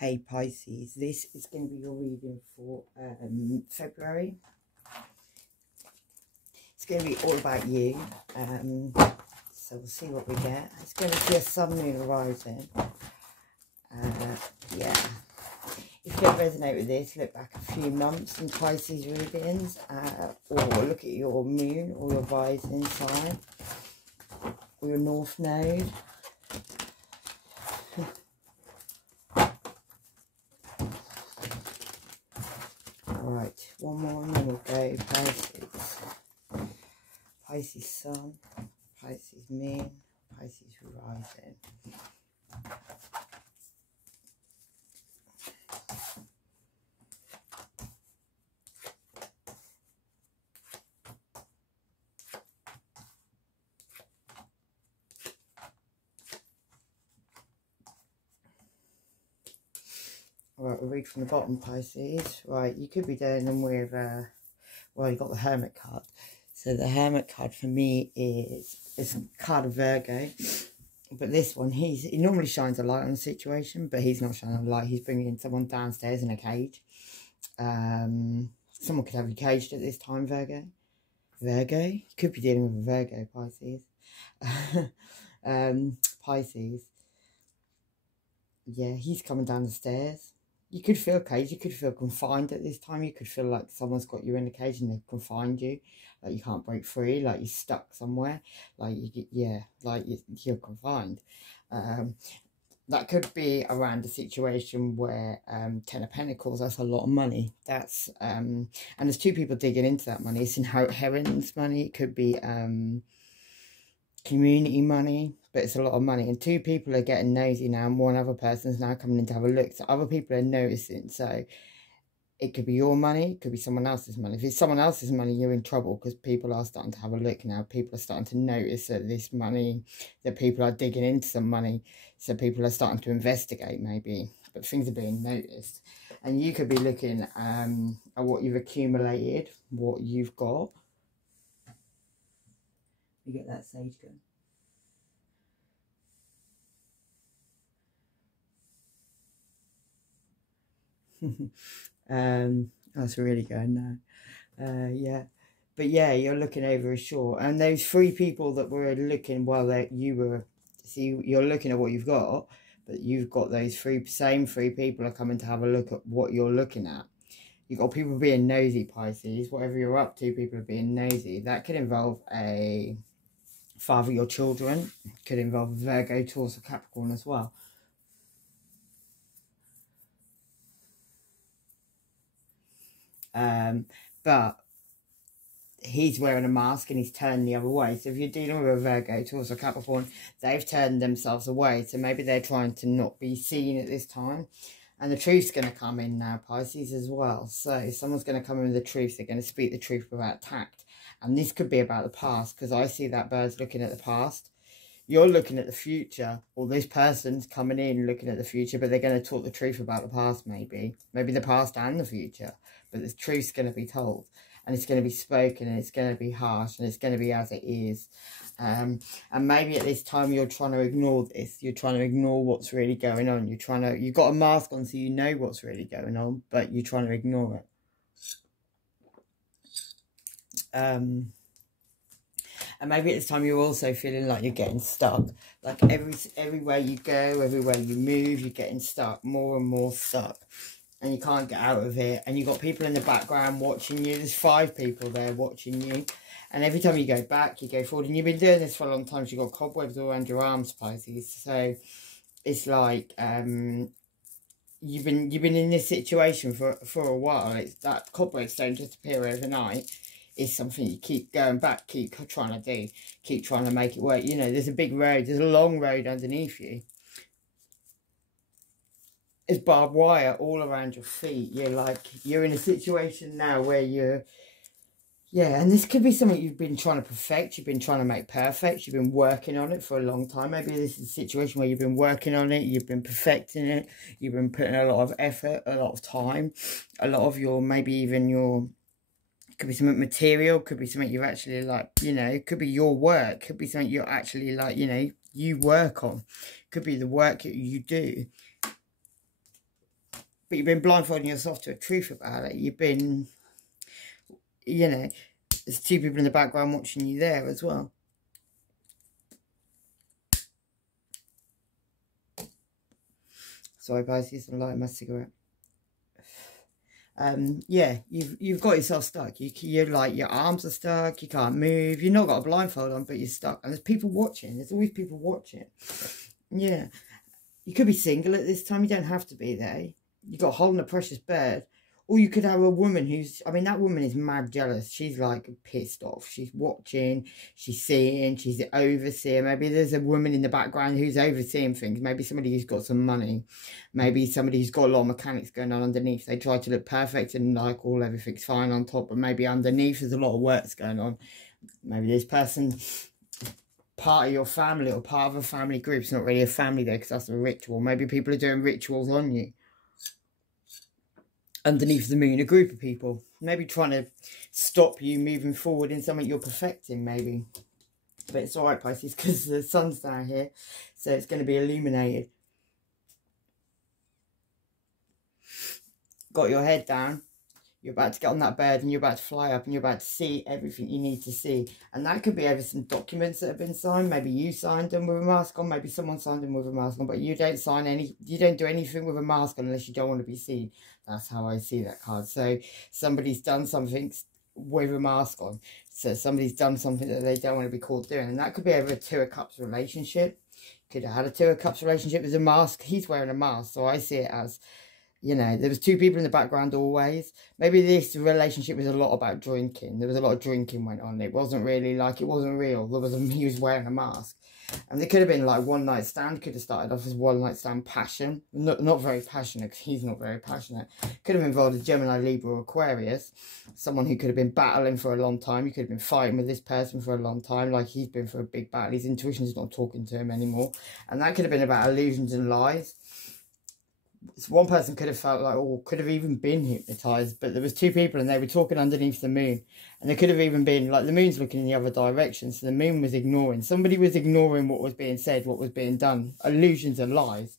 Hey Pisces, this is going to be your reading for February. It's going to be all about you. So we'll see what we get. It's going to be a sun, moon, rising. Yeah. If you don't resonate with this, look back a few months in Pisces readings, or look at your moon or your rising sign, or your north node. Alright, one more and then we'll go Pisces. Pisces sun, Pisces moon, Pisces rising. Alright, we'll read from the bottom, Pisces. Right, you could be dealing with, well, you got the Hermit card. So the Hermit card for me is a card of Virgo. But this one, he normally shines a light on the situation, but he's not shining a light. He's bringing someone downstairs in a cage. Someone could have you caged at this time, Virgo. Virgo? You could be dealing with a Virgo, Pisces. Pisces. Yeah, he's coming down the stairs. You could feel caged, you could feel confined at this time. You could feel like someone's got you in a cage and they've confined you. Like you can't break free, like you're stuck somewhere. Like, you're confined. That could be around a situation where 10 of Pentacles, that's a lot of money. That's, and there's two people digging into that money. It's inheritance money. It could be community money, but it's a lot of money, and two people are getting nosy now, and one other person's now coming in to have a look, so other people are noticing. So it could be your money, it could be someone else's money. If it's someone else's money, you're in trouble, because people are starting to have a look now. People are starting to notice that this money, that people are digging into some money, so people are starting to investigate maybe, but things are being noticed. And you could be looking at what you've accumulated, what you've got. You get that sage gun. That's really good now. Yeah, but yeah, you're looking over a shore, and those three people that were looking while you were, see, you're looking at what you've got, but you've got those same three people are coming to have a look at what you're looking at. You've got people being nosy, Pisces. Whatever you're up to, people are being nosy. That could involve a father of your children, could involve Virgo, Taurus, or Capricorn as well. But he's wearing a mask and he's turned the other way. So if you're dealing with a Virgo, Taurus, or Capricorn, they've turned themselves away. So maybe they're trying to not be seen at this time. And the truth's going to come in now, Pisces, as well. So someone's going to come in with the truth. They're going to speak the truth without tact. And this could be about the past, because I see that bird's looking at the past. You're looking at the future, or this person's coming in looking at the future, but they're going to talk the truth about the past, maybe. Maybe the past and the future. But the truth's going to be told. And it's going to be spoken, and it's going to be harsh, and it's going to be as it is. And maybe at this time you're trying to ignore this. You're trying to ignore what's really going on. You've got a mask on so you know what's really going on, but you're trying to ignore it. And maybe at this time you're also feeling like you're getting stuck. Like everywhere you go, everywhere you move, you're getting stuck, more and more stuck. And you can't get out of it. And you've got people in the background watching you. There's 5 people there watching you. And every time you go back, you go forward. And you've been doing this for a long time. So you've got cobwebs all around your arms, Pisces. So it's like you've been in this situation for a while. It's that cobwebs don't just appear overnight. Is something you keep going back, keep trying to do, keep trying to make it work. You know, there's a big road, there's a long road underneath you. There's barbed wire all around your feet. You're in a situation now where and this could be something you've been trying to perfect, you've been trying to make perfect, you've been working on it for a long time. Maybe this is a situation where you've been working on it, you've been perfecting it, you've been putting a lot of effort, a lot of time, a lot of could be something material, could be something you're actually could be your work, could be something you're actually you work on, could be the work that you do. but you've been blindfolding yourself to a truth about it. You've been, you know, there's two people in the background watching you there as well. Sorry guys, I'm lighting my cigarette. Yeah, you've got yourself stuck. You're like, your arms are stuck, you can't move, you've not got a blindfold on, but you're stuck. And there's people watching, there's always people watching. Yeah. You could be single at this time, you don't have to be there. You've got Holland, a precious bird. Or you could have a woman who's, I mean, that woman is mad jealous. She's like pissed off. She's watching, she's seeing, she's the overseer. Maybe there's a woman in the background who's overseeing things. Maybe somebody who's got some money. Maybe somebody who's got a lot of mechanics going on underneath. They try to look perfect and like all everything's fine on top, but maybe underneath there's a lot of works going on. Maybe this person, part of your family or part of a family group. It's not really a family though, because that's a ritual. Maybe people are doing rituals on you. Underneath the moon, a group of people, maybe trying to stop you moving forward in something you're perfecting, maybe. But it's all right, Pisces, because the sun's down here, so it's going to be illuminated. Got your head down. You're about to get on that bird and you're about to fly up and you're about to see everything you need to see. And that could be over some documents that have been signed. Maybe you signed them with a mask on. Maybe someone signed them with a mask on. But you don't sign any, you don't do anything with a mask on unless you don't want to be seen. That's how I see that card. So somebody's done something with a mask on. So somebody's done something that they don't want to be caught doing. And that could be over a Two of Cups relationship. Could have had a Two of Cups relationship with a mask. He's wearing a mask. So I see it as, you know, there was two people in the background always. Maybe this relationship was a lot about drinking. There was a lot of drinking went on. It wasn't really like, it wasn't real. There was he was wearing a mask. And it could have been like one night stand. Could have started off as one night stand passion. Not very passionate, because he's not very passionate. Could have involved a Gemini, Libra, or Aquarius. Someone who could have been battling for a long time. You could have been fighting with this person for a long time. Like he's been for a big battle. His intuition's not talking to him anymore. And that could have been about illusions and lies. So one person could have felt like, or could have even been hypnotized, but there was two people and they were talking underneath the moon, and there could have even been like the moon's looking in the other direction, so the moon was ignoring, somebody was ignoring what was being said, what was being done, illusions and lies.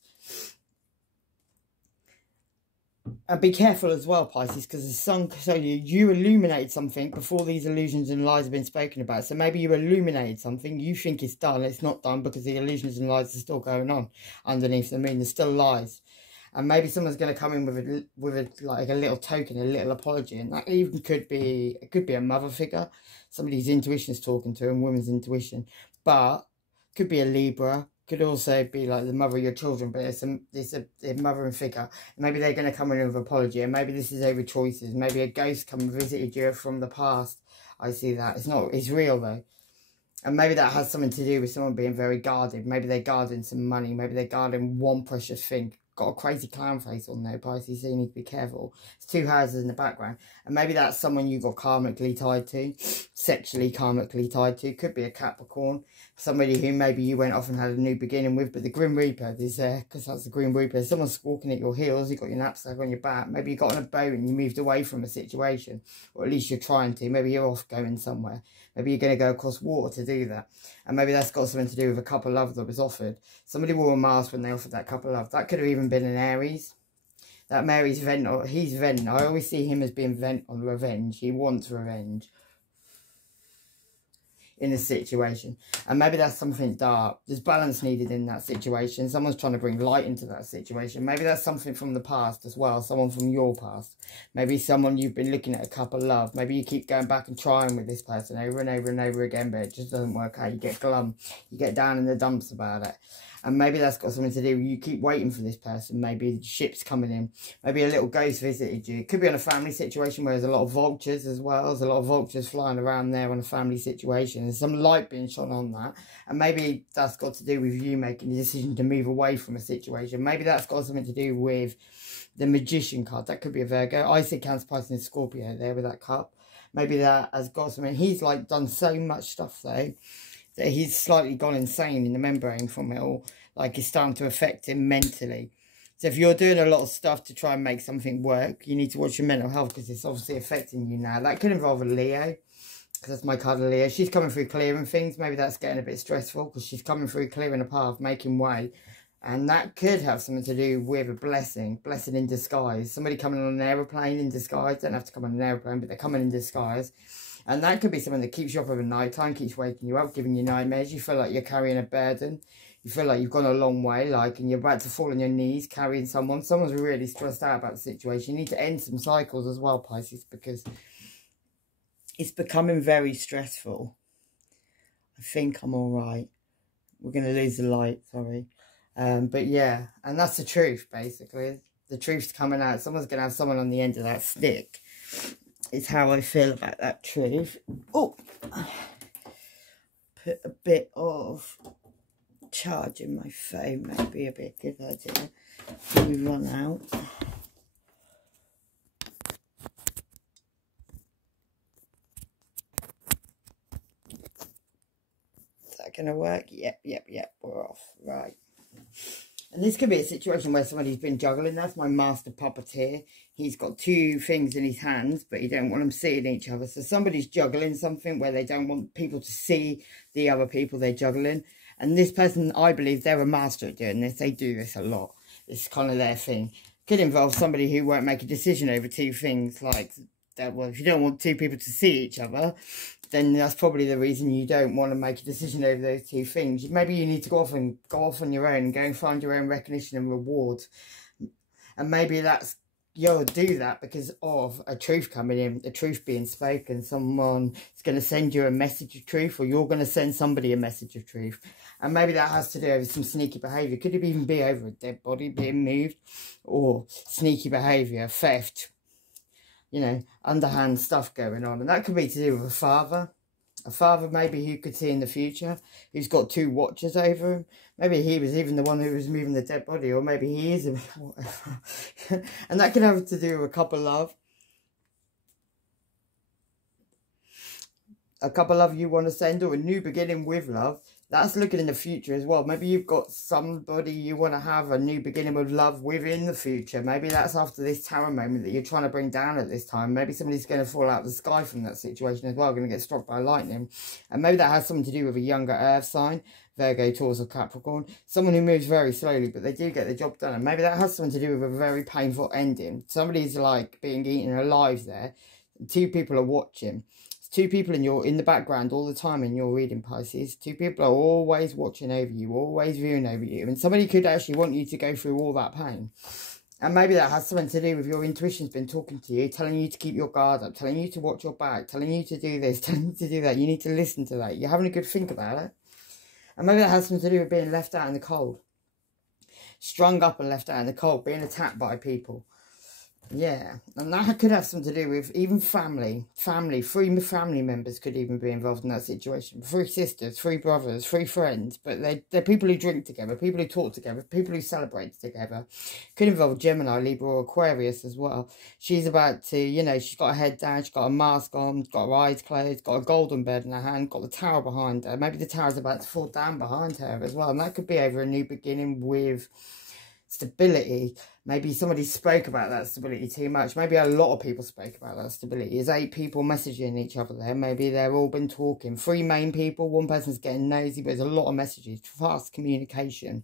And be careful as well, Pisces, because the sun, so you illuminated something before these illusions and lies have been spoken about. So maybe you illuminated something, you think it's done, it's not done, because the illusions and lies are still going on underneath the moon. There's still lies. And maybe someone's going to come in with like a little token, a little apology, and that even could be a mother figure, somebody's intuition is talking to them, women's intuition, but could be a Libra, could also be like the mother of your children, but it's a mothering figure. And maybe they're going to come in with an apology, and maybe this is over choices. Maybe a ghost come and visited you from the past. I see that. It's real though. And maybe that has something to do with someone being very guarded. Maybe they're guarding some money. Maybe they're guarding one precious thing. Got a crazy clown face on there, Pisces, so you need to be careful. There's two houses in the background. And maybe that's someone you got karmically tied to. Sexually karmically tied to. Could be a Capricorn. Somebody who maybe you went off and had a new beginning with. But the Grim Reaper is there, because that's the Grim Reaper. Someone's walking at your heels. You've got your knapsack on your back. Maybe you got on a boat and you moved away from a situation. Or at least you're trying to. Maybe you're off going somewhere. Maybe you're going to go across water to do that. And maybe that's got something to do with a couple love that was offered. Somebody wore a mask when they offered that couple love. That could have even been an Aries. That Mary's vent, or he's venting. I always see him as being vent on revenge. He wants revenge in a situation. And maybe that's something dark. There's balance needed in that situation. Someone's trying to bring light into that situation. Maybe that's something from the past as well. Someone from your past. Maybe someone you've been looking at a couple love. Maybe you keep going back and trying with this person over and over and over again, but it just doesn't work out. You get glum. You get down in the dumps about it. And maybe that's got something to do with you keep waiting for this person. Maybe the ship's coming in. Maybe a little ghost visited you. It could be on a family situation where there's a lot of vultures as well. There's a lot of vultures flying around there on a family situation. There's some light being shone on that. And maybe that's got to do with you making the decision to move away from a situation. Maybe that's got something to do with the Magician card. That could be a Virgo. I see Cancer, Pisces and Scorpio there with that cup. Maybe that has got something. He's like done so much stuff though, that he's slightly gone insane in the membrane from it all. Like it's starting to affect him mentally. So if you're doing a lot of stuff to try and make something work, you need to watch your mental health, because it's obviously affecting you now. That could involve a Leo, because that's my card of Leo. She's coming through clearing things. Maybe that's getting a bit stressful, because she's coming through clearing a path, making way. And that could have something to do with a blessing in disguise. Somebody coming on an aeroplane in disguise. Don't have to come on an aeroplane, but they're coming in disguise. And that could be something that keeps you up over night time, keeps waking you up, giving you nightmares. You feel like you're carrying a burden. You feel like you've gone a long way, like, and you're about to fall on your knees carrying someone. Someone's really stressed out about the situation. You need to end some cycles as well, Pisces, because it's becoming very stressful. I think I'm all right. We're going to lose the light, sorry. But yeah, and that's the truth, basically. The truth's coming out. Someone's going to have someone on the end of that stick. It's how I feel about that truth. Oh, put a bit of charge in my phone. Might be a bit good idea. We run out. Is that going to work? Yep. We're off. Right. And this could be a situation where somebody's been juggling. That's my master puppeteer. He's got two things in his hands, but he don't want them seeing each other. So somebody's juggling something where they don't want people to see the other people they're juggling. And this person, I believe, they're a master at doing this. They do this a lot. It's kind of their thing. Could involve somebody who won't make a decision over two things like that. Well, if you don't want two people to see each other, then that's probably the reason you don't want to make a decision over those two things. Maybe you need to go off on your own and go and find your own recognition and reward. And maybe that's, you'll do that because of a truth coming in, the truth being spoken. Someone is going to send you a message of truth, or you're going to send somebody a message of truth. And maybe that has to do with some sneaky behaviour. Could it even be over a dead body being moved? Or sneaky behaviour, theft, you know, underhand stuff going on. And that could be to do with a father. A father maybe who could see in the future, who's got two watchers over him. Maybe he was even the one who was moving the dead body, or maybe he is. And that could have to do with a couple love. A couple love you want to send, or a new beginning with love. That's looking in the future as well. Maybe you've got somebody you want to have a new beginning with love within the future. Maybe that's after this tarot moment that you're trying to bring down at this time. Maybe somebody's going to fall out of the sky from that situation as well, going to get struck by lightning. And maybe that has something to do with a younger earth sign, Virgo, Taurus or Capricorn. Someone who moves very slowly, but they do get the job done. And maybe that has something to do with a very painful ending. Somebody's like being eaten alive there. Two people are watching. Two people in the background all the time in your reading, Pisces. Two people are always watching over you, always viewing over you. And somebody could actually want you to go through all that pain. And maybe that has something to do with your intuition's been talking to you, telling you to keep your guard up, telling you to watch your back, telling you to do this, telling you to do that. You need to listen to that. You're having a good think about it. And maybe that has something to do with being left out in the cold. Strung up and left out in the cold, being attacked by people. Yeah, and that could have something to do with even family. Three family members could even be involved in that situation. 3 sisters, 3 brothers, 3 friends. But they're people who drink together, people who talk together, people who celebrate together. Could involve Gemini, Libra or Aquarius as well. She's about to, you know, she's got her head down, she's got a mask on, got her eyes closed, got a golden bird in her hand, got the tower behind her. Maybe the tower's about to fall down behind her as well. And that could be over a new beginning with stability. Maybe somebody spoke about that stability too much. Maybe a lot of people spoke about that stability. There's 8 people messaging each other there. Maybe they've all been talking. 3 main people. One person's getting nosy, but there's a lot of messages. Fast communication.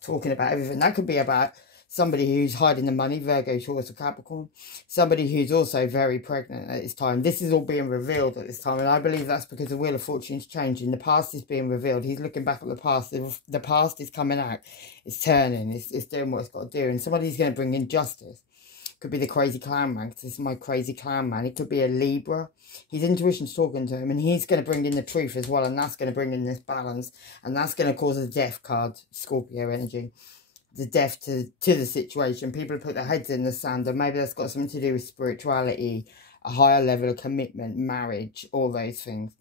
Talking about everything. That could be about somebody who's hiding the money, Virgo, Taurus or Capricorn. Somebody who's also very pregnant at this time. This is all being revealed at this time. And I believe that's because the Wheel of Fortune's changing. The past is being revealed. He's looking back at the past. The past is coming out. It's turning. It's doing what it's got to do. And somebody's going to bring in justice. Could be the crazy clown man, because this is my crazy clown man. It could be a Libra. His intuition's talking to him, and he's going to bring in the truth as well. And that's going to bring in this balance. And that's going to cause a death card, Scorpio energy. The death to the situation. People put their heads in the sand, and maybe that's got something to do with spirituality, a higher level of commitment, marriage, all those things.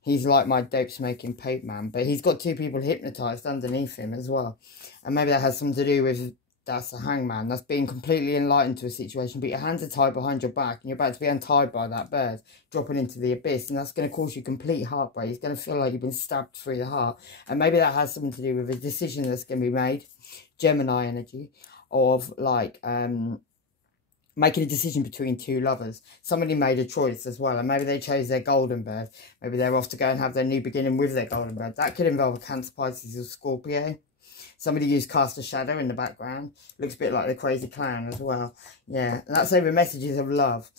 He's like my dope smoking Pope man, but he's got 2 people hypnotized underneath him as well. And maybe that has something to do with, that's a hangman. That's being completely enlightened to a situation, but your hands are tied behind your back and you're about to be untied by that bird, dropping into the abyss. And that's going to cause you complete heartbreak. It's going to feel like you've been stabbed through the heart. And maybe that has something to do with a decision that's going to be made, Gemini energy, of like making a decision between 2 lovers. Somebody made a choice as well, and maybe they chose their golden bird. Maybe they're off to go and have their new beginning with their golden bird. That could involve a Cancer, Pisces or Scorpio. Somebody used cast a shadow in the background. Looks a bit like the crazy clown as well. Yeah, and that's over messages of love,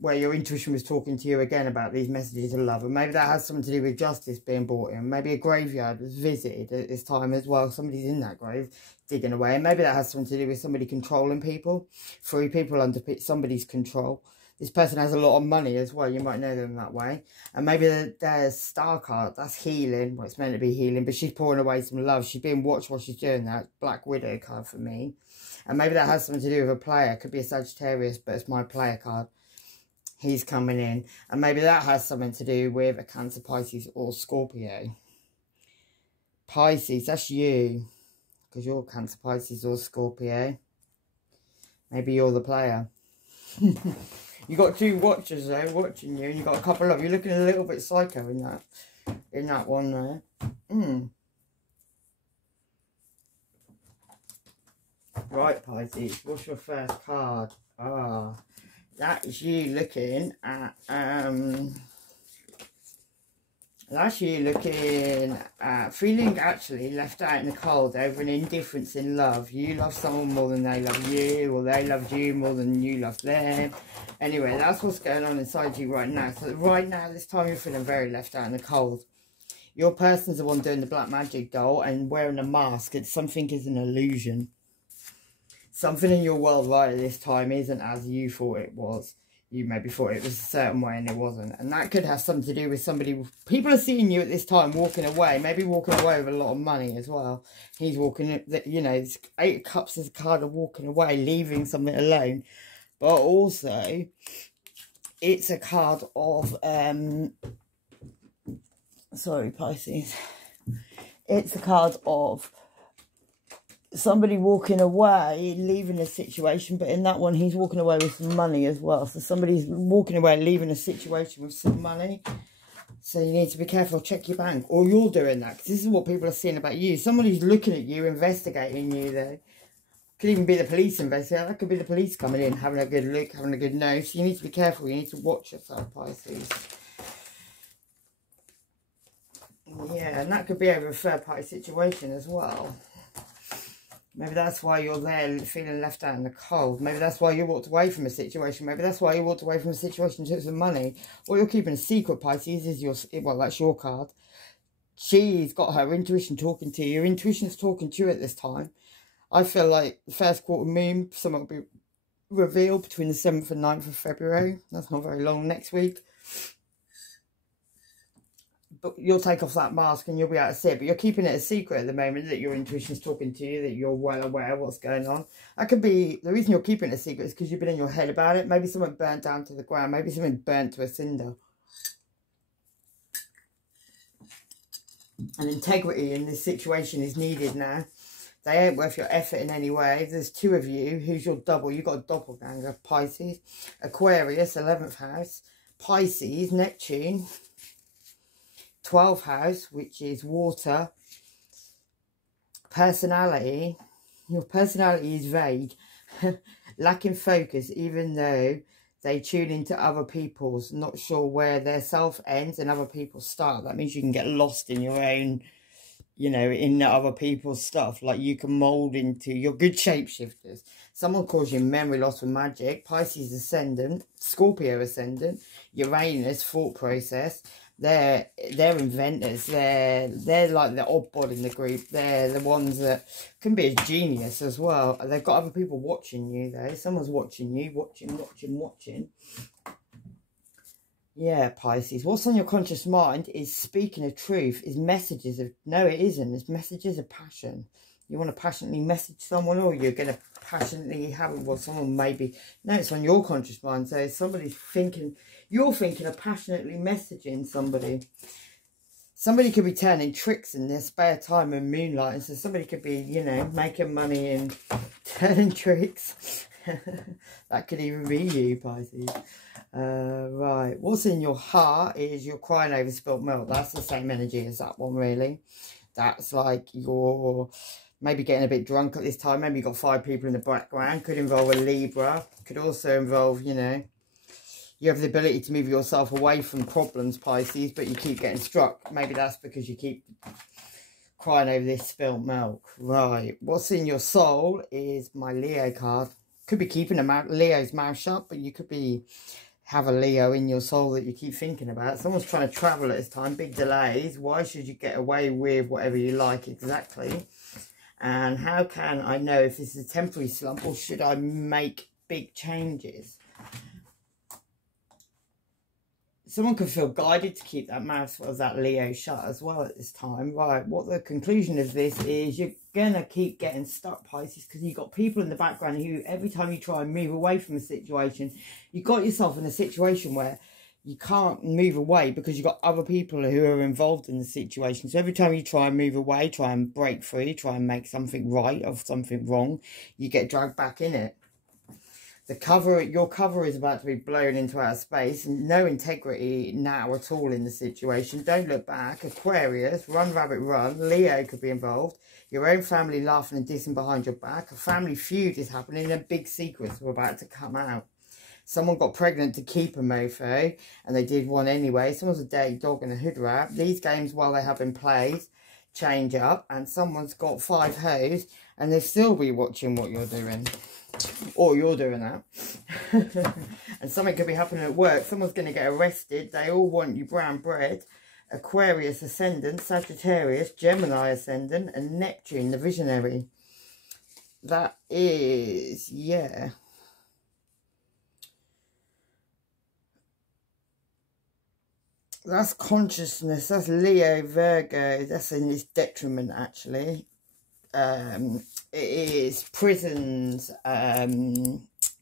where your intuition was talking to you again about these messages of love. And maybe that has something to do with justice being brought in. Maybe a graveyard was visited at this time as well. Somebody's in that grave digging away. And maybe that has something to do with somebody controlling people. 3 people under somebody's control. This person has a lot of money as well. You might know them that way. And maybe there's Star card. That's healing. Well, it's meant to be healing. But she's pouring away some love. She's being watched while she's doing that. Black Widow card for me. And maybe that has something to do with a player. It could be a Sagittarius, but it's my player card. He's coming in. And maybe that has something to do with a Cancer, Pisces or Scorpio. Pisces, that's you. Because you're Cancer, Pisces or Scorpio. Maybe you're the player. You got 2 watchers though, watching you. And you got a couple of... You're looking a little bit psycho in that one there. Right, Pisces. What's your first card? That is you looking at, that's you looking at feeling actually left out in the cold over an indifference in love. You love someone more than they love you, or they loved you more than you loved them. Anyway, that's what's going on inside you right now. So right now, this time you're feeling very left out in the cold. Your person's the one doing the black magic doll and wearing a mask. It's something is an illusion. Something in your world right at this time isn't as you thought it was. You maybe thought it was a certain way and it wasn't. And that could have something to do with somebody... People are seeing you at this time walking away. Maybe walking away with a lot of money as well. He's walking... You know, 8 of Cups is a card of walking away, leaving something alone. But also, it's a card of... sorry, Pisces. It's a card of... somebody walking away, leaving a situation, but in that one, he's walking away with some money as well. So somebody's walking away, leaving a situation with some money. So you need to be careful, check your bank. Or you're doing that, because this is what people are seeing about you. Somebody's looking at you, investigating you though. Could even be the police investigator. That could be the police coming in, having a good look, having a good nose. So you need to be careful, you need to watch yourself, Pisces. Yeah, and that could be over a third-party situation as well. Maybe that's why you're there feeling left out in the cold. Maybe that's why you walked away from a situation. Maybe that's why you walked away from a situation and took some money. What you're keeping a secret, Pisces, is your... Well, that's your card. She's got her intuition talking to you. Your intuition's talking to you at this time. I feel like the first quarter moon, something will be revealed between the 7th and 9th of February. That's not very long, next week. But you'll take off that mask and you'll be able to see it. But you're keeping it a secret at the moment that your intuition's talking to you, that you're well aware of what's going on. That could be... The reason you're keeping it a secret is because you've been in your head about it. Maybe something burnt down to the ground. Maybe something burnt to a cinder. And integrity in this situation is needed now. They ain't worth your effort in any way. There's 2 of you. Who's your double? You've got a doppelganger. Pisces. Aquarius, 11th house. Pisces, Neptune. 12th house, which is water. Personality. Your personality is vague. Lacking focus, even though they tune into other people's. Not sure where their self ends and other people's start. That means you can get lost in your own... You know, in other people's stuff. Like you can mould into... You're good shapeshifters. Someone calls you memory loss with magic. Pisces ascendant. Scorpio ascendant. Uranus, thought process. They're inventors. They're like the odd bod in the group. They're the ones that can be a genius as well. They've got other people watching you though. Someone's watching you. Watching. Yeah, Pisces. What's on your conscious mind is speaking of truth, is messages of... No, it isn't. It's messages of passion. You want to passionately message someone, or you're going to passionately have it. Well, someone maybe... No, it's on your conscious mind. So somebody's thinking... You're thinking of passionately messaging somebody. Somebody could be turning tricks in their spare time and moonlighting. So somebody could be, you know, making money and turning tricks. That could even be you, Pisces. Right, what's in your heart is you're crying over spilt milk. That's the same energy as that one, really. That's like you're maybe getting a bit drunk at this time. Maybe you've got 5 people in the background. Could involve a Libra. Could also involve, you know, you have the ability to move yourself away from problems, Pisces, but you keep getting struck. Maybe that's because you keep crying over this spilt milk. Right, what's in your soul is my Leo card. Could be keeping Leo's mouth shut, but you could be have a Leo in your soul that you keep thinking about. Someone's trying to travel at this time, big delays. Why should you get away with whatever you like exactly? And how can I know if this is a temporary slump or should I make big changes? Someone could feel guided to keep that mouth of that Leo shut as well at this time. Right, what the conclusion of this is, you're going to keep getting stuck, Pisces, because you've got people in the background who, every time you try and move away from a situation, you got yourself in a situation where you can't move away because you've got other people who are involved in the situation. So every time you try and move away, try and break free, try and make something right of something wrong, you get dragged back in it. Your cover is about to be blown into outer space, and no integrity now at all in the situation. Don't look back. Aquarius, run rabbit run. Leo could be involved. Your own family laughing and dissing behind your back. A family feud is happening, and big secrets are about to come out. Someone got pregnant to keep a mofo, and they did one anyway. Someone's a dirty dog and a hood rat. These games, while they have been played, change up, and someone's got 5 hoes, and they'll still be watching what you're doing. Or you're doing that. And something could be happening at work. Someone's going to get arrested. They all want you brown bread. Aquarius ascendant, Sagittarius, Gemini ascendant, and Neptune, the visionary. That is, yeah. That's consciousness. That's Leo, Virgo. That's in its detriment, actually. It is prisons,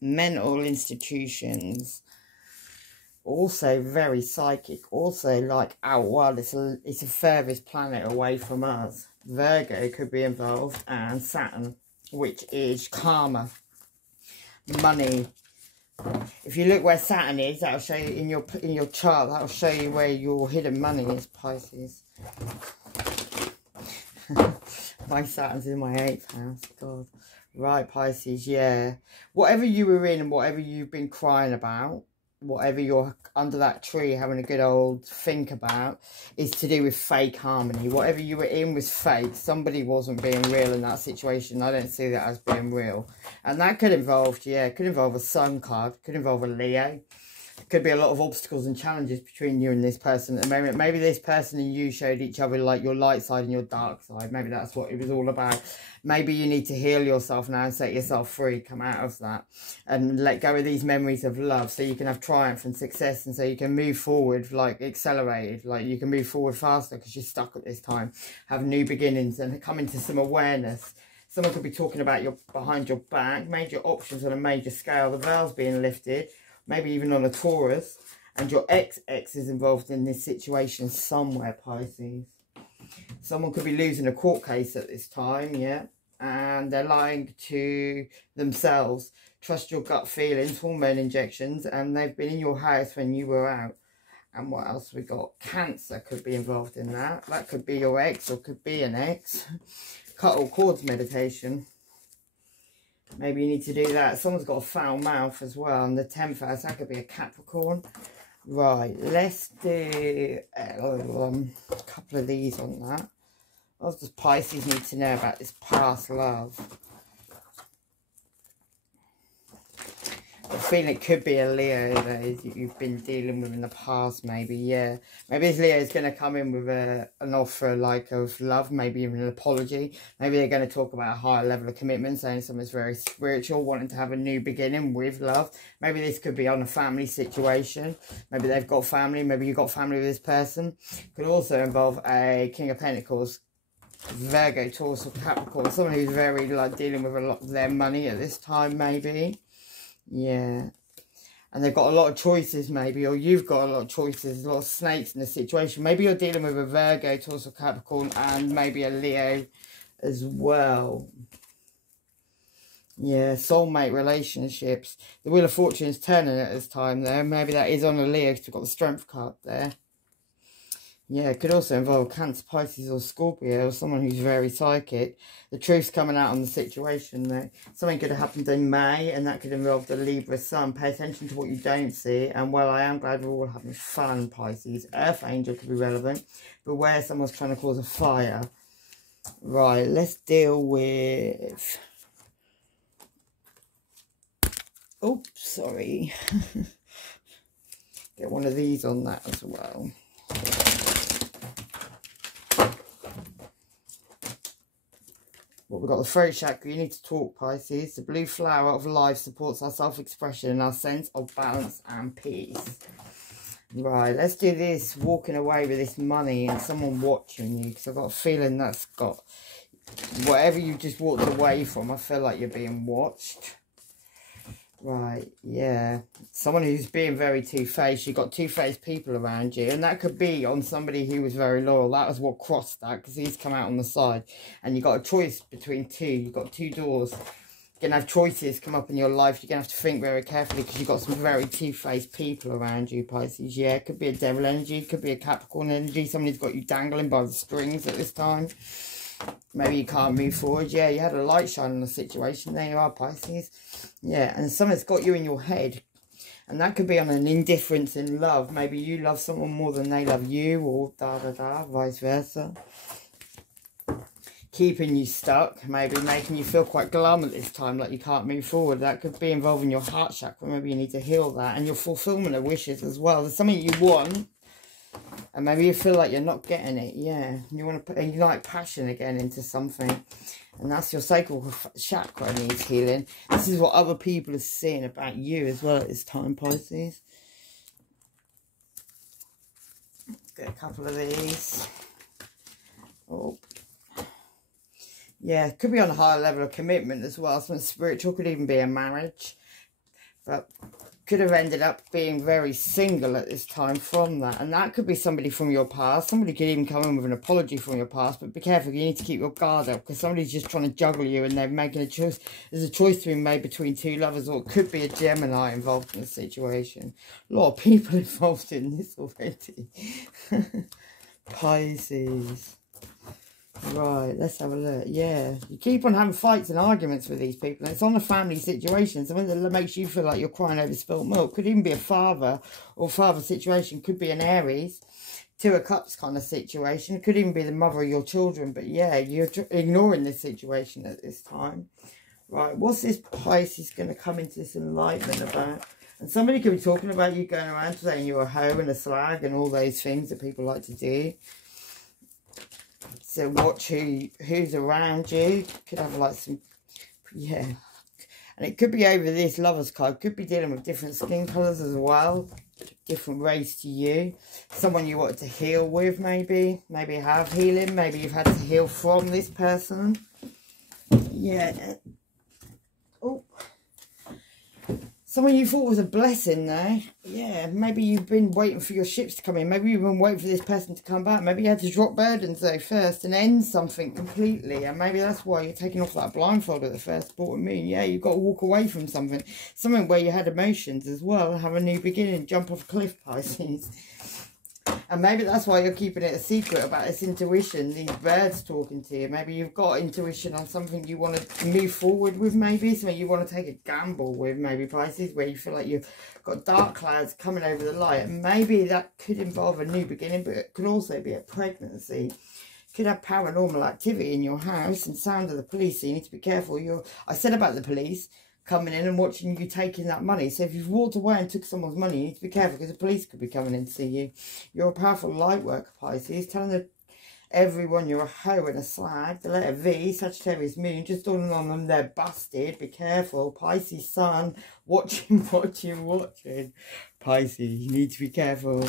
mental institutions, also very psychic, also like our world. It's a furthest planet away from us. Virgo could be involved, and Saturn, which is karma, money. If you look where Saturn is, that'll show you in your chart. That'll show you where your hidden money is, Pisces. My Saturn's in my 8th house. God. Right, Pisces, yeah. Whatever you were in and whatever you've been crying about, whatever you're under that tree having a good old think about, is to do with fake harmony. Whatever you were in was fake. Somebody wasn't being real in that situation. I don't see that as being real. And that could involve, yeah, could involve a sun card. Could involve a Leo. Could be a lot of obstacles and challenges between you and this person at the moment. Maybe this person and you showed each other like your light side and your dark side. Maybe that's what it was all about. Maybe you need to heal yourself now and set yourself free. Come out of that and let go of these memories of love so you can have triumph and success, and so you can move forward like accelerated. Like you can move forward faster because you're stuck at this time. Have new beginnings and come into some awareness. Someone could be talking about your behind your back. Major options on a major scale. The veil's being lifted. Maybe even on a Taurus, and your ex is involved in this situation somewhere, Pisces. Someone could be losing a court case at this time, yeah, and they're lying to themselves. Trust your gut feelings, hormone injections, and they've been in your house when you were out. And what else we got? Cancer could be involved in that. That could be your ex or could be an ex. Cut all cords meditation. Maybe you need to do that. Someone's got a foul mouth as well. And the 10th house, that could be a Capricorn. Right, let's do a couple of these on that. What does Pisces need to know about this past love? I feel it could be a Leo that you've been dealing with in the past, maybe, yeah. Maybe this Leo is going to come in with an offer like of love, maybe even an apology. Maybe they're going to talk about a higher level of commitment, saying something's very spiritual, wanting to have a new beginning with love. Maybe this could be on a family situation. Maybe they've got family, maybe you've got family with this person. Could also involve a King of Pentacles, Virgo, Taurus or Capricorn. Someone who's very like dealing with a lot of their money at this time, maybe. Yeah, and they've got a lot of choices maybe, or you've got a lot of choices, a lot of snakes in the situation. Maybe you're dealing with a Virgo, Taurus or Capricorn, and maybe a Leo as well. Yeah, soulmate relationships. The Wheel of Fortune is turning at this time there. Maybe that is on a Leo because we've got the Strength card there. Yeah, it could also involve Cancer, Pisces or Scorpio, or someone who's very psychic. The truth's coming out on the situation there. Something could have happened in May, and that could involve the Libra sun. Pay attention to what you don't see. And well, I am glad we're all having fun, Pisces. Earth Angel could be relevant. Beware, someone's trying to cause a fire. Right, let's deal with... Oops, sorry. Get one of these on that as well. Well, we've got the throat chakra. You need to talk, Pisces. The blue flower of life supports our self-expression and our sense of balance and peace. Right, let's do this. Walking away with this money and someone watching you. Because I've got a feeling that's got... Whatever you just walked away from, I feel like you're being watched. Right, yeah. Someone who's being very two-faced. You've got two-faced people around you. And that could be on somebody who was very loyal. That was what crossed that, because he's come out on the side. And you've got a choice between two. You've got two doors. You're going to have choices come up in your life. You're going to have to think very carefully, because you've got some very two-faced people around you, Pisces. Yeah, it could be a devil energy. It could be a Capricorn energy. Somebody's got you dangling by the strings at this time. Maybe you can't move forward. Yeah, you had a light shine on the situation. There you are, Pisces. Yeah, and something's got you in your head. And that could be on an indifference in love. Maybe you love someone more than they love you, or da-da-da, vice versa. Keeping you stuck. Maybe making you feel quite glum at this time, like you can't move forward. That could be involving your heart chakra. Maybe you need to heal that. And your fulfillment of wishes as well. There's something you want. And maybe you feel like you're not getting it, yeah. You want to ignite passion again into something. And that's your sacral chakra needs healing. This is what other people are seeing about you as well at this time, Pisces. Get a couple of these. Oh. Yeah, could be on a higher level of commitment as well. Something spiritual, could even be a marriage. But... could have ended up being very single at this time from that. And that could be somebody from your past. Somebody could even come in with an apology from your past. But be careful, you need to keep your guard up, because somebody's just trying to juggle you and they're making a choice. There's a choice to be made between two lovers, or it could be a Gemini involved in the situation. A lot of people involved in this already. Pisces. Right, let's have a look. Yeah, you keep on having fights and arguments with these people. It's on a family situation, something that makes you feel like you're crying over spilt milk. Could even be a father or father situation. Could be an Aries, Two of Cups kind of situation. Could even be the mother of your children. But yeah, you're ignoring this situation at this time. Right, what's this Pisces going to come into this enlightenment about? And somebody could be talking about you going around saying you're a hoe and a slag and all those things that people like to do. So watch who's around you. Could have like some, yeah. And it could be over this Lover's card. Could be dealing with different skin colours as well. Different race to you. Someone you wanted to heal with, maybe. Maybe have healing. Maybe you've had to heal from this person. Yeah. Oh. Someone you thought was a blessing there. Yeah, maybe you've been waiting for your ships to come in. Maybe you've been waiting for this person to come back. Maybe you had to drop burdens though first and end something completely. And maybe that's why you're taking off that blindfold at the first port of moon. Yeah, you've got to walk away from something. Something where you had emotions as well. Have a new beginning. Jump off a cliff, Pisces. And maybe that's why you're keeping it a secret about this intuition, these birds talking to you. Maybe you've got intuition on something you want to move forward with, maybe. Something you want to take a gamble with, maybe, Pisces, where you feel like you've got dark clouds coming over the light. And maybe that could involve a new beginning, but it could also be a pregnancy. Could have paranormal activity in your house and sound of the police, so you need to be careful. I said about the police coming in and watching you taking that money. So if you've walked away and took someone's money, you need to be careful, because the police could be coming in to see you. You're a powerful light worker, Pisces, telling everyone you're a hoe and a slag. The letter V, Sagittarius moon, just dawning on them they're busted. Be careful. Pisces sun, watching. Pisces, you need to be careful.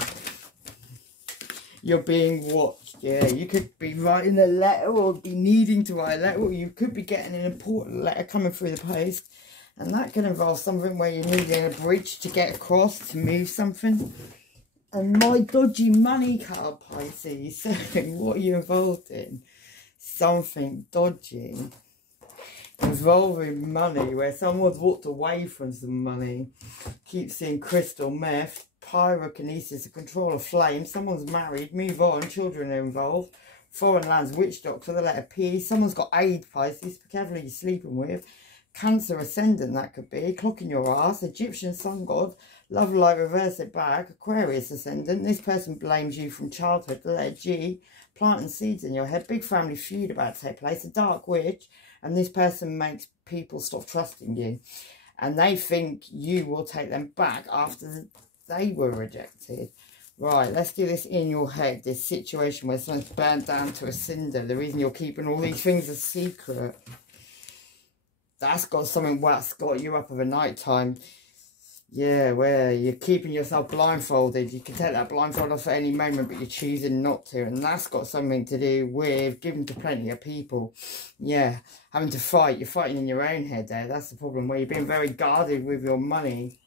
You're being watched, yeah. You could be writing a letter or be needing to write a letter, or you could be getting an important letter coming through the post. And that can involve something where you're needing a bridge to get across, to move something. And my dodgy money card, Pisces, saying, what are you involved in? Something dodgy. Involving money, where someone's walked away from some money. Keep seeing crystal meth, pyrokinesis, the control of flame. Someone's married, move on, children are involved. Foreign lands, witch doctor, the letter P. Someone's got aid, Pisces. Be careful who you're sleeping with. Cancer ascendant, that could be. Clocking your ass. Egyptian sun god. Love light, reverse it back. Aquarius ascendant. This person blames you from childhood. Letter G. Planting seeds in your head. Big family feud about to take place. A dark witch. And this person makes people stop trusting you. And they think you will take them back after they were rejected. Right, let's do this in your head. This situation where something's burnt down to a cinder. The reason you're keeping all these things a secret. That's got something that's got you up of a night time. Yeah, where you're keeping yourself blindfolded. You can take that blindfold off at any moment, but you're choosing not to. And that's got something to do with giving to plenty of people. Yeah, having to fight. You're fighting in your own head there. That's the problem, where you're being very guarded with your money.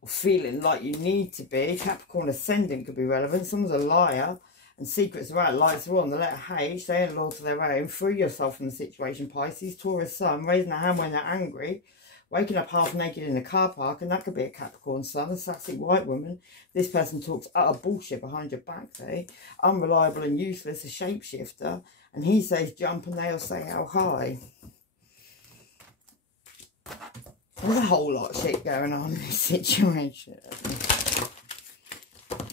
Or feeling like you need to be. Capricorn ascendant could be relevant. Someone's a liar. And secrets are out, lights are on. The letter H, they ain't loyal to their own. Free yourself from the situation, Pisces. Taurus sun, raising a hand when they're angry. Waking up half naked in a car park, and that could be a Capricorn sun. A sassy white woman. This person talks utter bullshit behind your back, say. Unreliable and useless, a shapeshifter. And he says jump and they'll say how high. There's a whole lot of shit going on in this situation.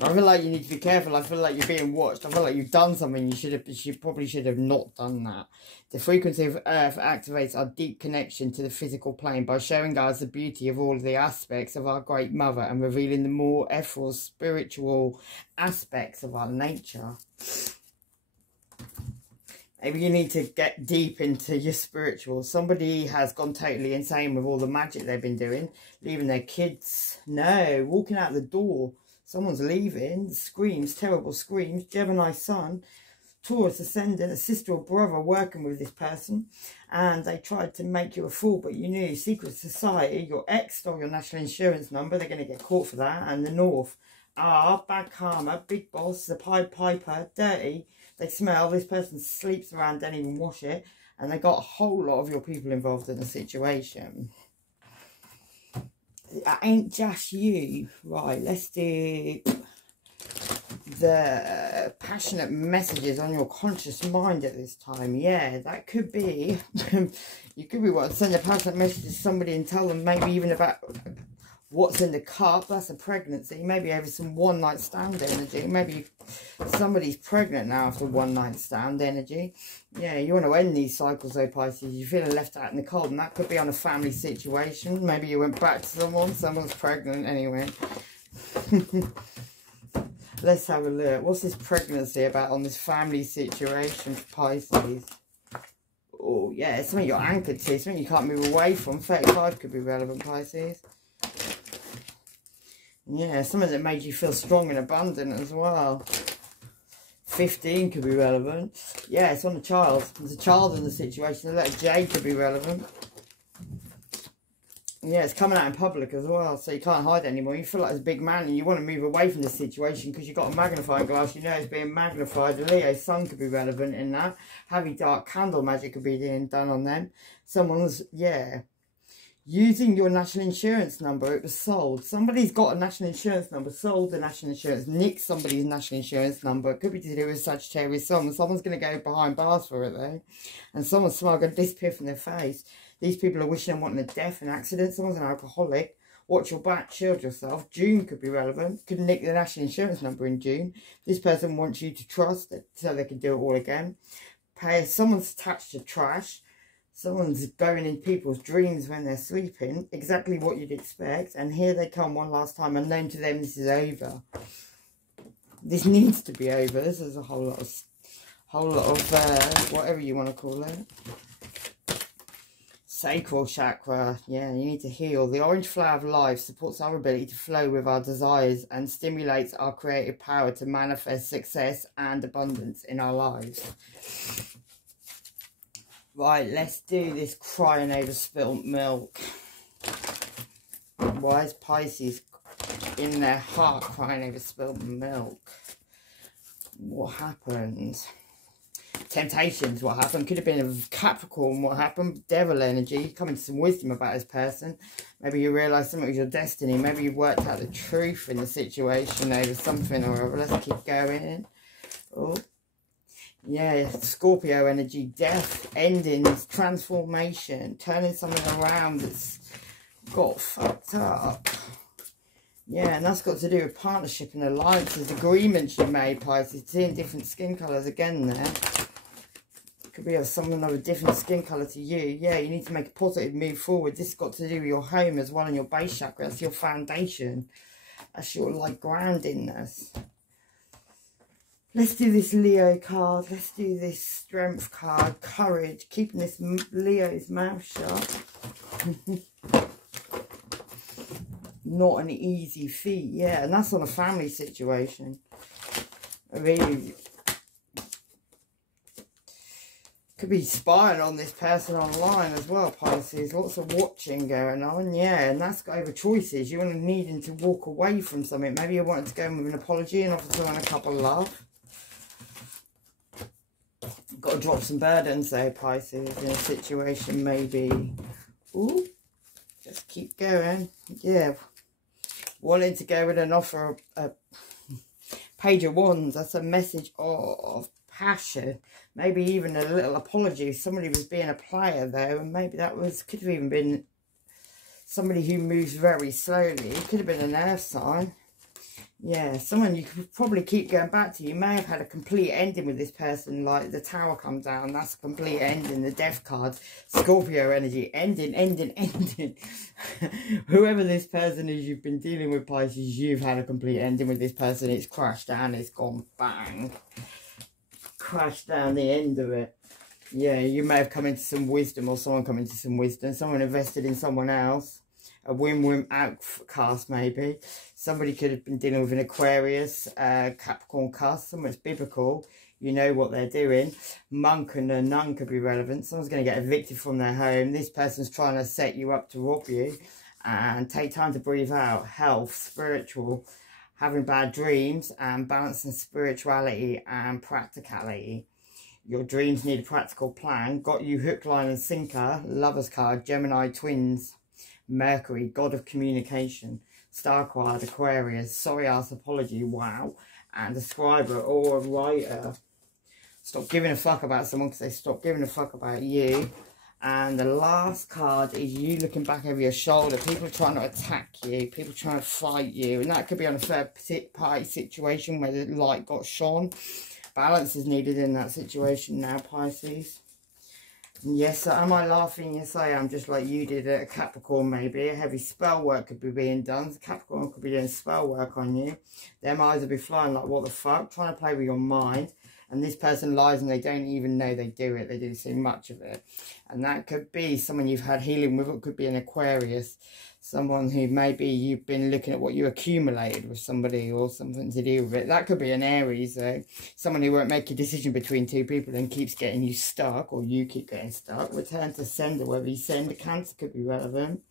I feel like you need to be careful. I feel like you're being watched. I feel like you've done something. You probably should have not done that. The frequency of Earth activates our deep connection to the physical plane by showing us the beauty of all of the aspects of our great mother and revealing the more ethereal, spiritual aspects of our nature. Maybe you need to get deep into your spiritual. Somebody has gone totally insane with all the magic they've been doing. Leaving their kids. No, walking out the door. Someone's leaving. Screams, terrible screams. Gemini sun. Taurus ascendant, a sister or brother working with this person. And they tried to make you a fool, but you knew. Secret society. Your ex stole your national insurance number. They're going to get caught for that. And the North. Bad karma. Big boss. The Pied Piper. Dirty. They smell. This person sleeps around, don't even wash it. And they got a whole lot of your people involved in the situation. It ain't just you. Right, let's do the passionate messages on your conscious mind at this time. Yeah, that could be. You could be wanting to send a passionate message to somebody and tell them maybe even about what's in the cup. That's a pregnancy. Maybe over some one-night stand energy. Maybe somebody's pregnant now after one-night stand energy. Yeah, you want to end these cycles though, Pisces. You're feeling left out in the cold, and that could be on a family situation. Maybe you went back to someone's pregnant anyway. Let's have a look. What's this pregnancy about on this family situation for Pisces? Oh, yeah, it's something you're anchored to. Something you can't move away from. 35 could be relevant, Pisces. Yeah, something that made you feel strong and abundant as well. 15 could be relevant. Yeah, it's on a child. There's a child in the situation. The letter J could be relevant. Yeah, it's coming out in public as well, so you can't hide anymore. You feel like it's a big man and you want to move away from this situation because you've got a magnifying glass. You know it's being magnified. The Leo sun could be relevant in that. Heavy dark candle magic could be being done on them. Someone's, yeah, using your national insurance number. It was sold. Somebody's got a national insurance number, sold the national insurance, nicked somebody's national insurance number. It could be to do with Sagittarius sun. Someone's going to go behind bars for it though. And someone's smile going to disappear from their face. These people are wishing and wanting a death, an accident. Someone's an alcoholic. Watch your back, shield yourself. June could be relevant. Could nick the national insurance number in June. This person wants you to trust it so they can do it all again. Someone's attached to trash. Someone's going in people's dreams when they're sleeping. Exactly what you'd expect. And here they come one last time. Unknown to them, this is over. This needs to be over. This is a whole lot of whatever you want to call it. Sacral Chakra. Yeah, you need to heal. The orange flower of life supports our ability to flow with our desires and stimulates our creative power to manifest success and abundance in our lives. Right, let's do this crying over spilt milk. Why is Pisces in their heart crying over spilt milk? What happened? Temptations, what happened? Could have been a Capricorn, what happened? Devil energy, coming to some wisdom about this person. Maybe you realise something was your destiny. Maybe you've worked out the truth in the situation over something or other. Let's keep going. Oh. Yeah, Scorpio energy, death, endings, transformation, turning something around that's got fucked up. Yeah, and that's got to do with partnership and alliances, agreements you made, Pisces. Seeing different skin colours again there. Could be of someone of a different skin colour to you. Yeah, you need to make a positive move forward. This has got to do with your home as well and your base chakra. That's your foundation. That's your, like, groundingness. Let's do this Leo card. Let's do this Strength card. Courage. Keeping this Leo's mouth shut. Not an easy feat. Yeah, and that's on a family situation. Really. Could be spying on this person online as well, Pisces. Lots of watching going on. Yeah, and that's got over choices. You're needing to walk away from something. Maybe you're wanting to go in with an apology and offer someone a cup of love. Got to drop some burdens though, Pisces, in a situation maybe. Ooh, just keep going. Yeah, wanting to go with an offer, a Page of Wands. That's a message of passion. Maybe even a little apology. Somebody was being a player though, and maybe that could have even been somebody who moves very slowly. It could have been an earth sign. Yeah, someone you could probably keep going back to. You may have had a complete ending with this person, like the tower comes down. That's a complete ending. The death card, Scorpio energy, ending. Whoever this person is you've been dealing with, Pisces, you've had a complete ending with this person. It's crashed down, it's gone bang. Crashed down the end of it. Yeah, you may have come into some wisdom, or someone come into some wisdom. Someone invested in someone else. A win-win outcast, maybe. Somebody could have been dealing with an Aquarius, Capricorn cast. Someone's biblical. You know what they're doing. Monk and a nun could be relevant. Someone's going to get evicted from their home. This person's trying to set you up to rob you. And take time to breathe out. Health, spiritual, having bad dreams, and balancing spirituality and practicality. Your dreams need a practical plan. Got you hook, line and sinker. Lover's card, Gemini twins. Mercury, god of communication. Star card, Aquarius, sorry ass apology, wow. And a scriber or a writer. Stop giving a fuck about someone because they stop giving a fuck about you. And the last card is you looking back over your shoulder. People are trying to attack you. People trying to fight you. And that could be on a third party situation where the light got shone. Balance is needed in that situation now, Pisces. Yes, am I laughing? Yes, I am. Just like you did at Capricorn, maybe. A heavy spell work could be being done. Capricorn could be doing spell work on you. Their eyes will be flying like, what the fuck? Trying to play with your mind. And this person lies and they don't even know they do it. They do so much of it. And that could be someone you've had healing with. It could be an Aquarius. Someone who maybe you've been looking at what you accumulated with somebody or something to do with it. That could be an Aries, though. Someone who won't make a decision between two people and keeps getting you stuck, or you keep getting stuck. Return to sender, whether you send. A Cancer could be relevant.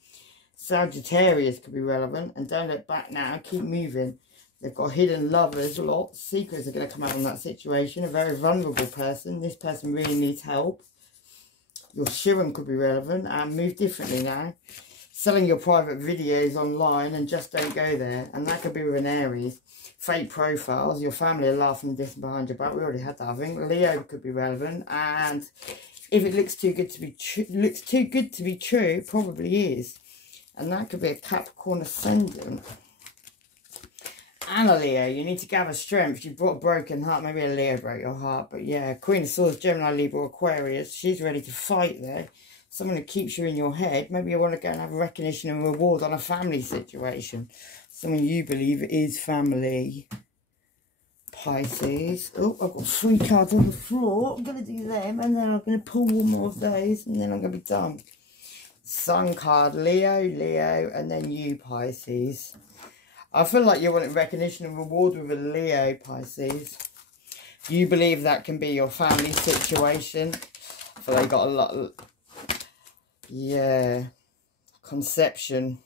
Sagittarius could be relevant. And don't look back now. Keep moving. They've got hidden lovers, lots. Secrets are going to come out in that situation. A very vulnerable person. This person really needs help. Your Chiron could be relevant. And move differently now. Selling your private videos online and just don't go there. And that could be with an Aries. Fake profiles. Your family are laughing this behind your back. We already had that, I think. Leo could be relevant. And if it looks too good to be true, it probably is. And that could be a Capricorn ascendant. And a Leo, you need to gather strength. You've got a broken heart. Maybe a Leo broke your heart. But yeah, Queen of Swords, Gemini, Libra, Aquarius. She's ready to fight there. Someone who keeps you in your head. Maybe you want to go and have a recognition and reward on a family situation. Someone you believe is family. Pisces. Oh, I've got 3 cards on the floor. I'm going to do them. And then I'm going to pull one more of those. And then I'm going to be done. Sun card. Leo, and then you, Pisces. I feel like you want recognition and reward with a Leo, Pisces. You believe that can be your family situation. I feel like you got a lot of... Yeah, conception.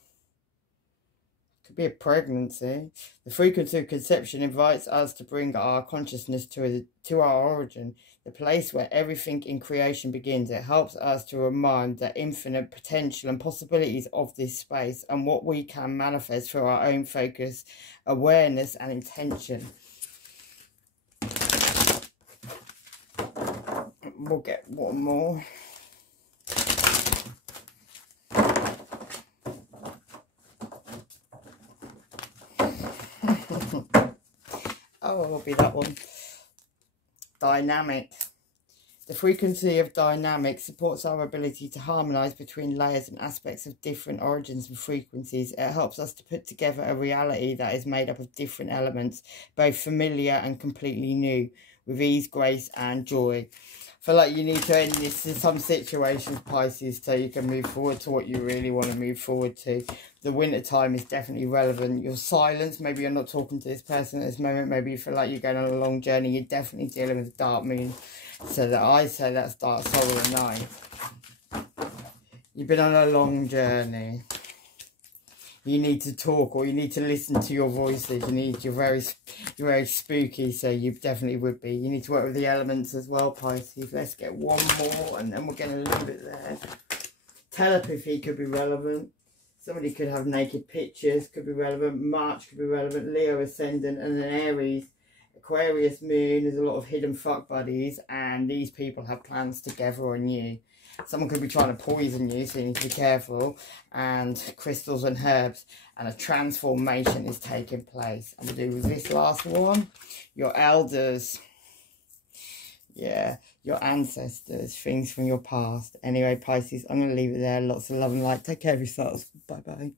Could be a pregnancy. The frequency of conception invites us to bring our consciousness to our origin, the place where everything in creation begins. It helps us to remind the infinite potential and possibilities of this space and what we can manifest through our own focus, awareness and intention. we'll get one more. Oh, it'll be that one. Dynamic. The frequency of dynamic supports our ability to harmonise between layers and aspects of different origins and frequencies. It helps us to put together a reality that is made up of different elements, both familiar and completely new, with ease, grace and joy. I feel like you need to end this in some situations, Pisces, so you can move forward to what you really want to move forward to. The winter time is definitely relevant. Your silence, maybe you're not talking to this person at this moment, maybe you feel like you're going on a long journey, you're definitely dealing with a dark moon. So that I say that's dark solar night. You've been on a long journey. You need to talk, or you need to listen to your voices. You're very spooky, so you definitely would be. You need to work with the elements as well, Pisces. Let's get one more, and then we're going to leave it there. Telepathy could be relevant. Somebody could have naked pictures, could be relevant. March could be relevant. Leo ascendant, and then Aries. Aquarius moon, there's a lot of hidden fuck buddies, and these people have plans together on you. Someone could be trying to poison you, so you need to be careful. And crystals and herbs, and a transformation is taking place. And we'll do with this last one, your elders. Yeah, your ancestors, things from your past. Anyway, Pisces, I'm going to leave it there. Lots of love and light. Take care of yourselves. Bye-bye.